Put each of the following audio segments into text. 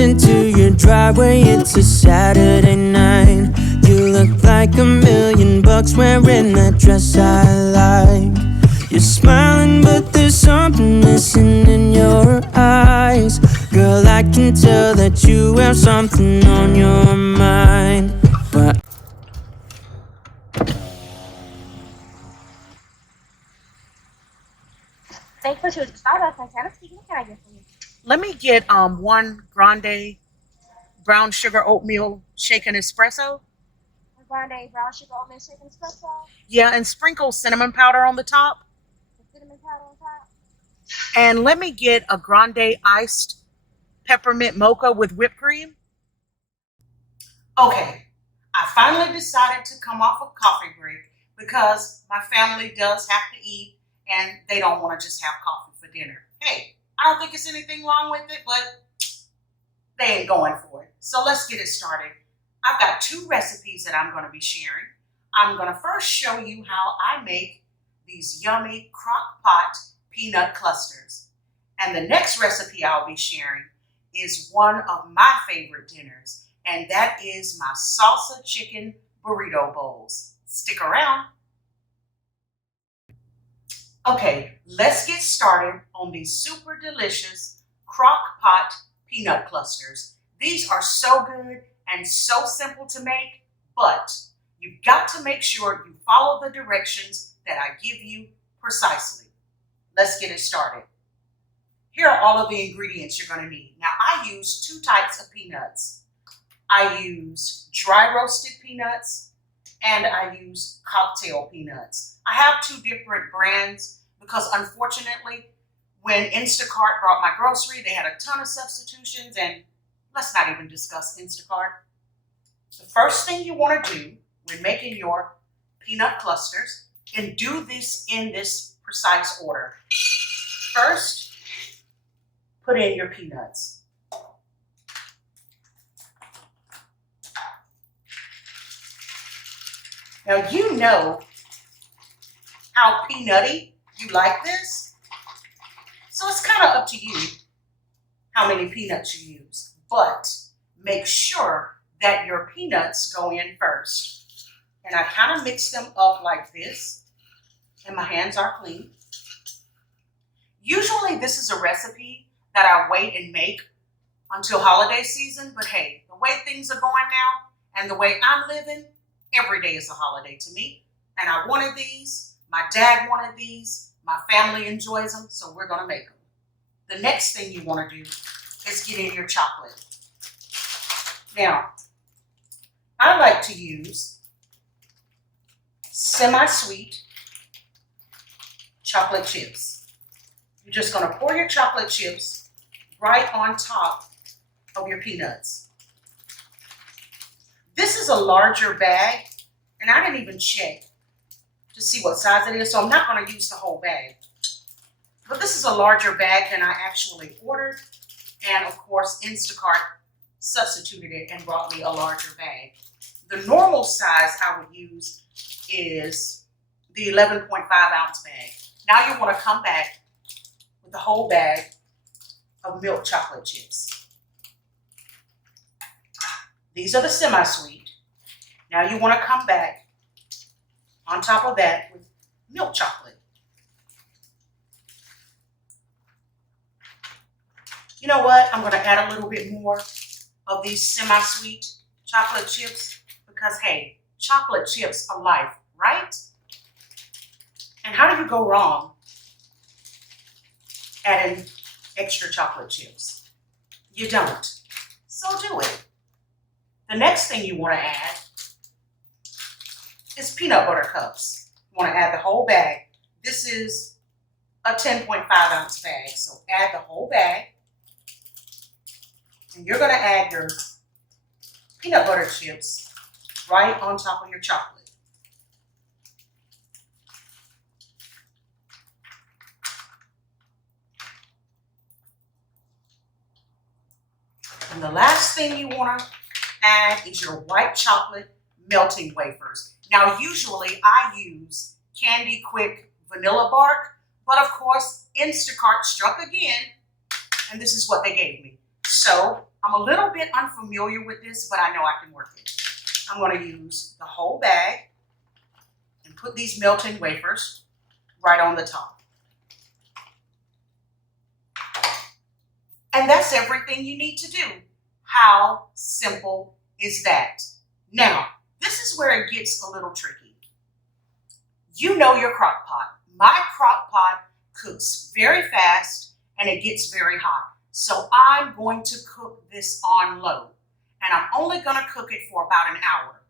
into your driveway, it's a Saturday night. You look like $1,000,000 wearing that dress I like. You're smiling, but there's something missing in your eyes. Girl, I can tell that you have something on your mind. But Thanks for choosing Stardust. Santana speaking. What can I get for you? Let me get one grande brown sugar oatmeal shaken espresso. A grande brown sugar oatmeal shaken espresso. Yeah, and sprinkle cinnamon powder on the top. The cinnamon powder on top. And let me get a grande iced peppermint mocha with whipped cream. Okay, I finally decided to come off a coffee break because my family does have to eat and they don't want to just have coffee for dinner. Hey, I don't think it's anything wrong with it, but they ain't going for it. So let's get it started. I've got 2 recipes that I'm going to be sharing. I'm going to first show you how I make these yummy Crockpot peanut clusters. And the next recipe I'll be sharing is one of my favorite dinners, and that is my salsa chicken burrito bowls. Stick around. Okay, let's get started on these super delicious Crockpot peanut clusters. These are so good and so simple to make, but you've got to make sure you follow the directions that I give you precisely. Let's get it started. Here are all of the ingredients you're going to need. Now, I use 2 types of peanuts. I use dry roasted peanuts and I use cocktail peanuts. I have 2 different brands because unfortunately, when Instacart brought my grocery, they had a ton of substitutions, and let's not even discuss Instacart. The first thing you want to do when making your peanut clusters, and do this in this precise order. First, put in your peanuts. Now you know how peanutty you like this, so it's kind of up to you how many peanuts you use, but make sure that your peanuts go in first. And I kind of mix them up like this, and my hands are clean. Usually this is a recipe that I wait and make until holiday season, but hey, the way things are going now and the way I'm living, every day is a holiday to me. And I wanted these, my dad wanted these, my family enjoys them, so we're gonna make them. The next thing you wanna do is get in your chocolate. Now, I like to use semi-sweet chocolate chips. You're just gonna pour your chocolate chips right on top of your peanuts. This is a larger bag, and I didn't even check to see what size it is, so I'm not gonna use the whole bag. But this is a larger bag than I actually ordered, and of course, Instacart substituted it and brought me a larger bag. The normal size I would use is the 11.5 ounce bag. Now you wanna come back with the whole bag of milk chocolate chips. These are the semi-sweet. Now you wanna come back on top of that with milk chocolate. You know what? I'm gonna add a little bit more of these semi-sweet chocolate chips because, hey, chocolate chips are life, right? And how do you go wrong adding extra chocolate chips? You don't. So do it. The next thing you want to add is peanut butter cups. You want to add the whole bag. This is a 10.5 ounce bag, so add the whole bag. And you're going to add your peanut butter chips right on top of your chocolate. And the last thing you want to add is your white chocolate melting wafers. Now, usually I use Candy Quick vanilla bark, but of course, Instacart struck again, and this is what they gave me. So I'm a little bit unfamiliar with this, but I know I can work it. I'm going to use the whole bag and put these melting wafers right on the top. And that's everything you need to do. How simple is that? Now, this is where it gets a little tricky. You know your crock pot. My crock pot cooks very fast and it gets very hot. So I'm going to cook this on low. And I'm only going to cook it for about an hour.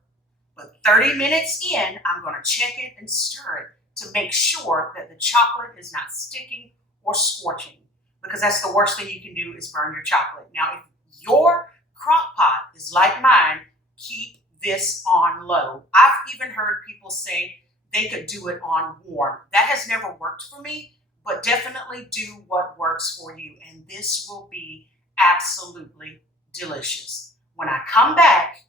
But 30 minutes in, I'm going to check it and stir it to make sure that the chocolate is not sticking or scorching. Because that's the worst thing you can do is burn your chocolate. Now, if your crock pot is like mine, keep this on low. I've even heard people say they could do it on warm. That has never worked for me, but definitely do what works for you. And this will be absolutely delicious. When I come back,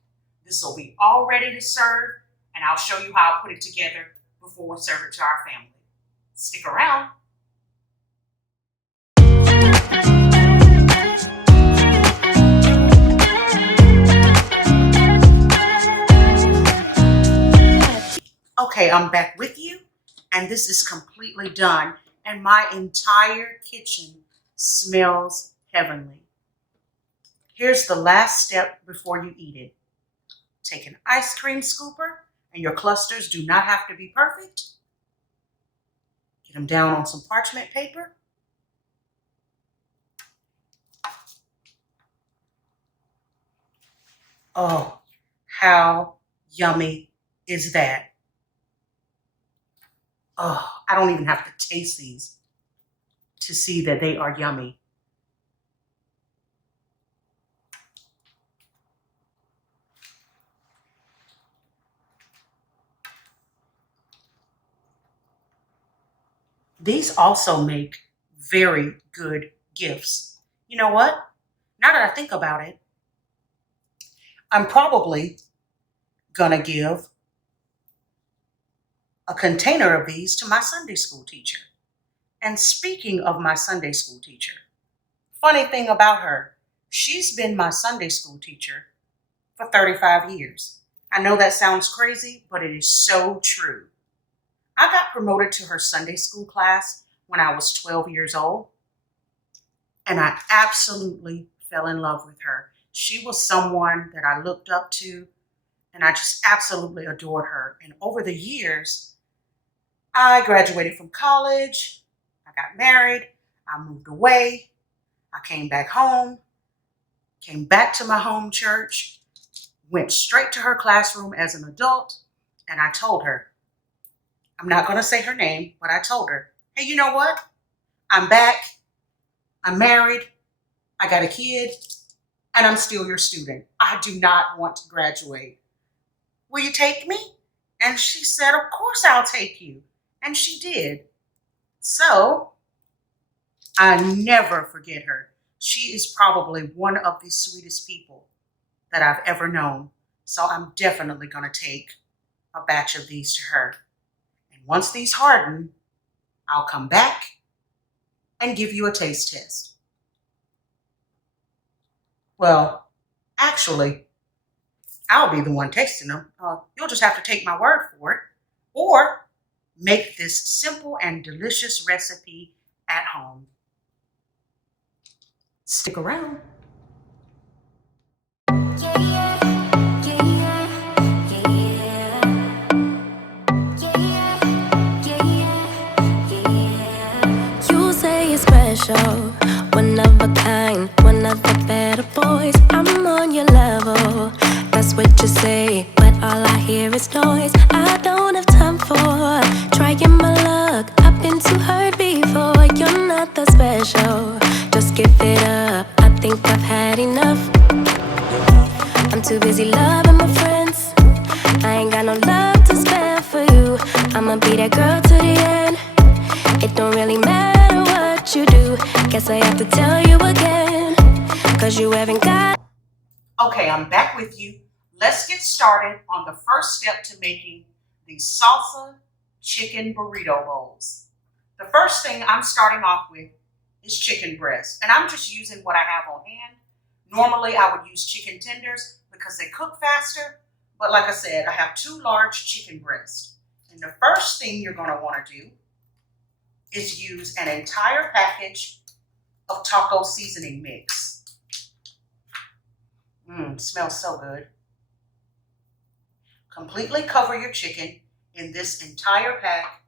this will be all ready to serve, and I'll show you how I put it together before we serve it to our family. Stick around. Okay, I'm back with you, and this is completely done, and my entire kitchen smells heavenly. Here's the last step before you eat it. Take an ice cream scooper, and your clusters do not have to be perfect. Get them down on some parchment paper. Oh, how yummy is that? Oh, I don't even have to taste these to see that they are yummy. These also make very good gifts. You know what? Now that I think about it, I'm probably gonna give a container of these to my Sunday school teacher. And speaking of my Sunday school teacher, funny thing about her, she's been my Sunday school teacher for 35 years. I know that sounds crazy, but it is so true. I got promoted to her Sunday school class when I was 12 years old, and I absolutely fell in love with her. She was someone that I looked up to, and I just absolutely adored her. And over the years, I graduated from college, I got married, I moved away, I came back home, came back to my home church, went straight to her classroom as an adult, and I told her, I'm not going to say her name, but I told her, hey, you know what? I'm back, I'm married, I got a kid, and I'm still your student. I do not want to graduate. Will you take me? And she said, of course I'll take you. And she did. So I never forget her. She is probably one of the sweetest people that I've ever known. So I'm definitely going to take a batch of these to her. And once these harden, I'll come back and give you a taste test. Well, actually, I'll be the one tasting them. You'll just have to take my word for it, or make this simple and delicious recipe at home. Stick around. You say you're special, one of a kind, one of the better boys. I'm on your level, that's what you say, but all I hear is noise. I don't have time for trying my luck. I've been too hurt before. You're not that special, just give it up. I think I've had enough. I'm too busy loving my friends. I ain't got no love to spare for you. I'ma be that girl to the end. It don't really matter what you do. Guess I have to tell you again, 'cause you haven't got. Okay, I'm back with you. Let's get started on the first step to making these salsa chicken burrito bowls. The first thing I'm starting off with is chicken breast, and I'm just using what I have on hand. Normally, I would use chicken tenders because they cook faster. But like I said, I have 2 large chicken breasts. And the first thing you're going to want to do is use an entire package of taco seasoning mix. Smells so good. Completely cover your chicken in this entire pack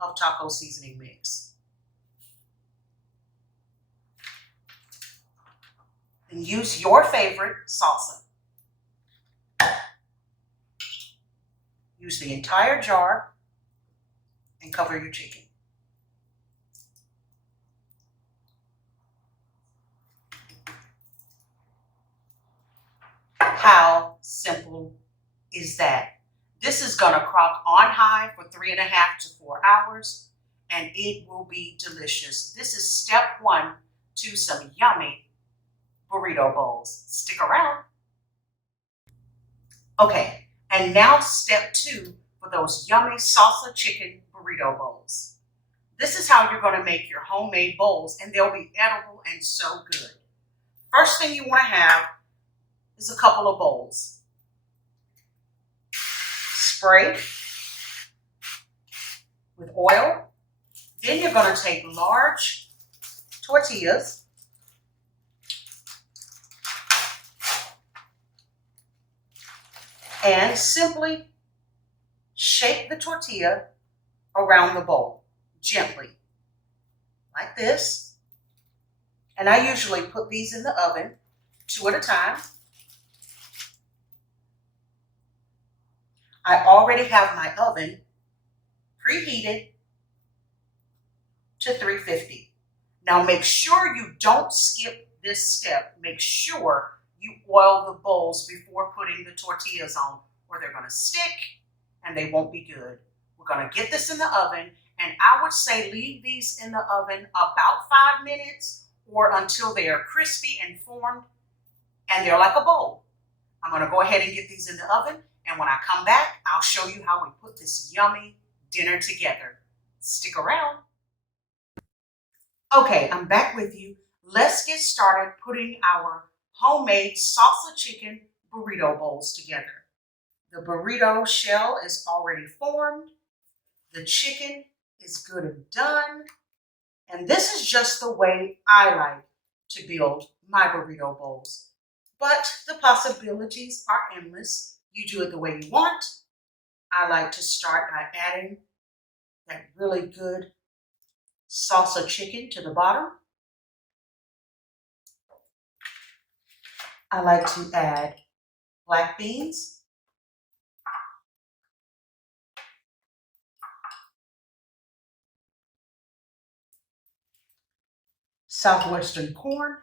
of taco seasoning mix. And use your favorite salsa. Use the entire jar and cover your chicken. How simple is that? This is gonna crock on high for 3.5 to 4 hours, and it will be delicious. This is step 1 to some yummy burrito bowls. Stick around. Okay, and now step 2 for those yummy salsa chicken burrito bowls. This is how you're gonna make your homemade bowls, and they'll be edible and so good. First thing you wanna have is a couple of bowls. Spray with oil. Then you're going to take large tortillas and simply shake the tortilla around the bowl gently, like this. And I usually put these in the oven 2 at a time. I already have my oven preheated to 350. Now make sure you don't skip this step. Make sure you oil the bowls before putting the tortillas on, or they're gonna stick and they won't be good. We're gonna get this in the oven, and I would say leave these in the oven about 5 minutes or until they are crispy and formed and they're like a bowl. I'm gonna go ahead and get these in the oven, and when I come back, I'll show you how we put this yummy dinner together. Stick around. Okay, I'm back with you. Let's get started putting our homemade salsa chicken burrito bowls together. The burrito shell is already formed. The chicken is good and done. And this is just the way I like to build my burrito bowls. But the possibilities are endless. You do it the way you want. I like to start by adding that really good salsa chicken to the bottom. I like to add black beans, southwestern corn,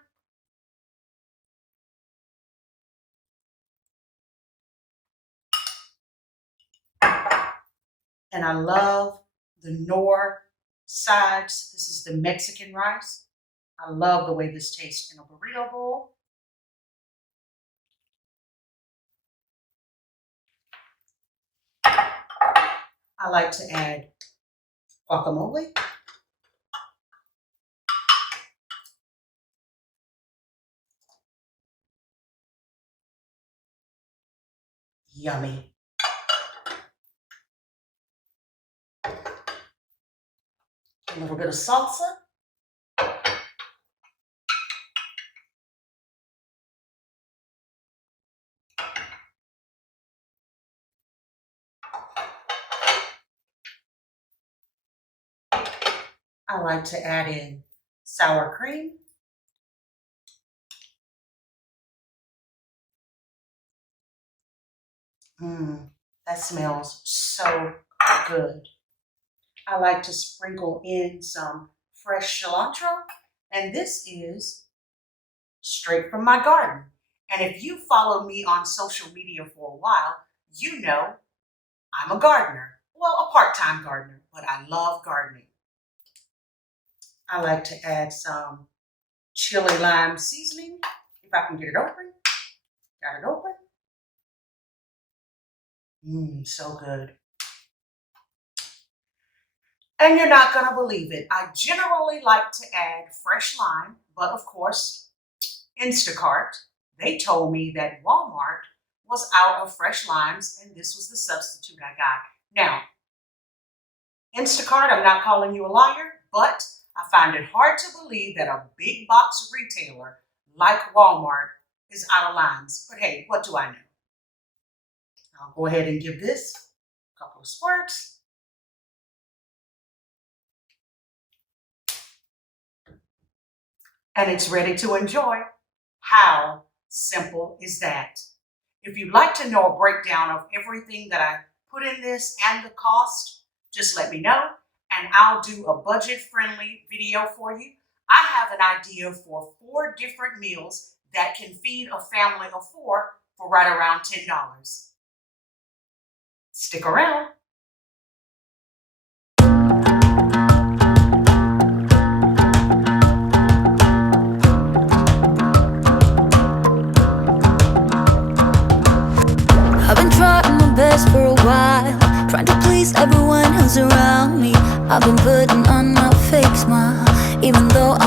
and I love the Nor sides. This is the Mexican rice. I love the way this tastes in a burrito bowl. I like to add guacamole. Yummy. A little bit of salsa. I like to add in sour cream. That smells so good. I like to sprinkle in some fresh cilantro, and this is straight from my garden. And if you follow me on social media for a while, you know I'm a gardener. Well, a part-time gardener, but I love gardening. I like to add some chili lime seasoning, if I can get it open. Got it open. So good. And you're not gonna believe it. I generally like to add fresh lime, but of course, Instacart They told me that Walmart was out of fresh limes and this was the substitute I got. Now, Instacart, I'm not calling you a liar, but I find it hard to believe that a big box retailer like Walmart is out of limes. But hey, what do I know? I'll go ahead and give this a couple of squirts. And it's ready to enjoy. How simple is that? If you'd like to know a breakdown of everything that I put in this and the cost, just let me know and I'll do a budget-friendly video for you. I have an idea for 4 different meals that can feed a family of 4 for right around $10. Stick around. I've been trying my best for a while, trying to please everyone who's around me. I've been putting on a fake smile, even though